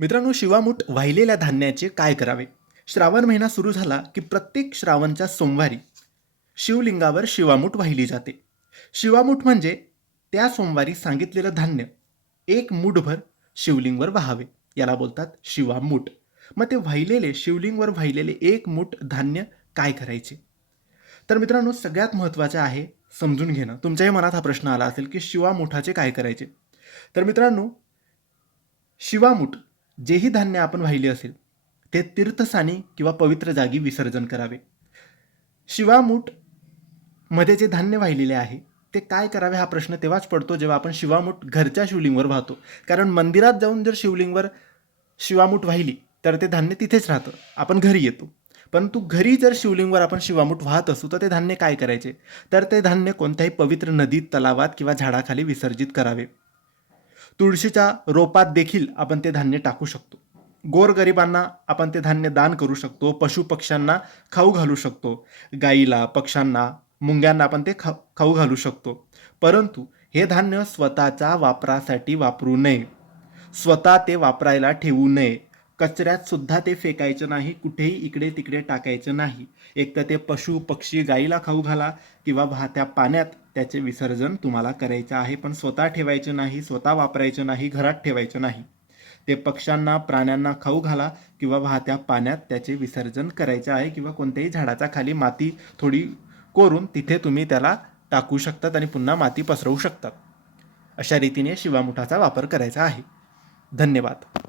मित्रांनो शिवामूठ वाहिलेल्या धान्याचे काय करावे? श्रावण महिना सुरू झाला की प्रत्येक श्रावणच्या सोमवारी शिवलिंगावर शिवामूठ वाहिली जाते. शिवामूठ म्हणजे त्या सोमवारी सांगितलेलं धान्य एक मूठभर शिवलिंगवर वाहावे. याला बोलतात शिवामूठ. मग ते वाहिलेले शिवलिंगवर वाहिलेले एक मूठ धान्य काय करायचे? तर मित्रांनो सगळ्यात महत्त्वाचं आहे समजून घेणं. तुमच्याही मनात हा प्रश्न आला असेल की शिवामुठाचे काय करायचे? तर मित्रांनो शिवामूठ जेही धान्य आपण वाहिले असेल ते तीर्थस्थानी किंवा पवित्र जागी विसर्जन करावे. शिवामूठमध्ये जे धान्य वाहिलेले आहे ते काय करावे हा प्रश्न तेव्हाच पडतो जेव्हा आपण शिवामूठ घरच्या शिवलिंगवर वाहतो. कारण मंदिरात जाऊन जर शिवलिंगवर शिवामूठ वाहिली तर ते धान्य तिथेच राहतं. आपण घरी येतो. परंतु घरी जर शिवलिंगवर आपण शिवामूठ वाहत असू तर ते धान्य काय करायचे? तर ते धान्य कोणत्याही पवित्र नदीत तलावात किंवा झाडाखाली विसर्जित करावे. तुळशीच्या रोपात देखील आपण ते धान्य टाकू शकतो. गोरगरिबांना आपण ते धान्य दान करू शकतो पशुपक्ष्यांना खाऊ घालू शकतो गाईला पक्ष्यांना मुंग्यांना आपण ते खा खाऊ घालू शकतो. परंतु हे धान्य स्वतःच्या वापरासाठी वापरू नये. स्वतः ते वापरायला ठेवू नये. कचऱ्यात सुद्धा ते फेकायचं नाही कुठेही इकडे तिकडे टाकायचं नाही. एक तर ते पशु पक्षी गाईला खाऊ घाला किंवा वाहत्या पाण्यात त्याचे विसर्जन तुम्हाला करायचं आहे पण स्वतः ठेवायचं नाही स्वतः वापरायचं नाही घरात ठेवायचं नाही. ते पक्ष्यांना प्राण्यांना खाऊ घाला किंवा वाहत्या पाण्यात त्याचे विसर्जन करायचे आहे किंवा कोणत्याही झाडाच्या खाली माती थोडी कोरून तिथे तुम्ही त्याला टाकू शकतात आणि पुन्हा माती पसरवू शकतात. अशा रीतीने शिवामुठाचा वापर करायचा आहे. धन्यवाद.